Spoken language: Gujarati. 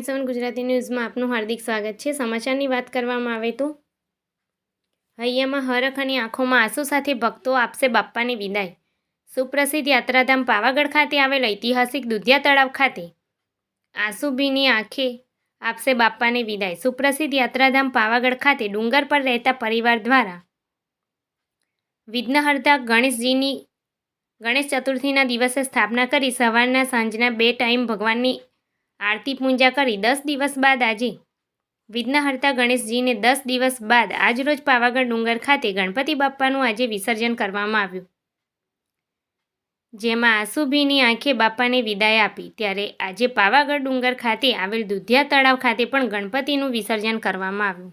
9/7 ગુજરાતી ન્યૂઝમાં આપનું હાર્દિક સ્વાગત છે। સમાચારની વાત કરવામાં આવે તો હૈયામાં હરખ અને આંખોમાં આંસુ સાથે ભક્તો આપશે બાપ્પાની વિદાય। સુપ્રસિદ્ધ યાત્રાધામ પાવાગઢ ખાતે આવેલ ઐતિહાસિક દુધિયા તળાવ ખાતે આંસુ ભીની આંખે આપશે બાપ્પાની વિદાય। સુપ્રસિદ્ધ યાત્રાધામ પાવાગઢ ખાતે ડુંગર પર રહેતા પરિવાર દ્વારા વિઘ્નહર્તા ગણેશજીની ગણેશ ચતુર્થીના દિવસે સ્થાપના કરી સવારના સાંજના 2 ટાઈમ ભગવાનની આરતી પૂજા કરી 10 દિવસ બાદ આજે વિઘ્નહર્તા ગણેશજીને 10 દિવસ બાદ આજરોજ પાવાગઢ ડુંગર ખાતે ગણપતિ બાપ્પાનું આજે વિસર્જન કરવામાં આવ્યું, જેમાં આંસુ ભીની આંખે બાપ્પાને વિદાય આપી। ત્યારે આજે પાવાગઢ ડુંગર ખાતે આવેલ દુધિયા તળાવ ખાતે પણ ગણપતિનું વિસર્જન કરવામાં આવ્યું।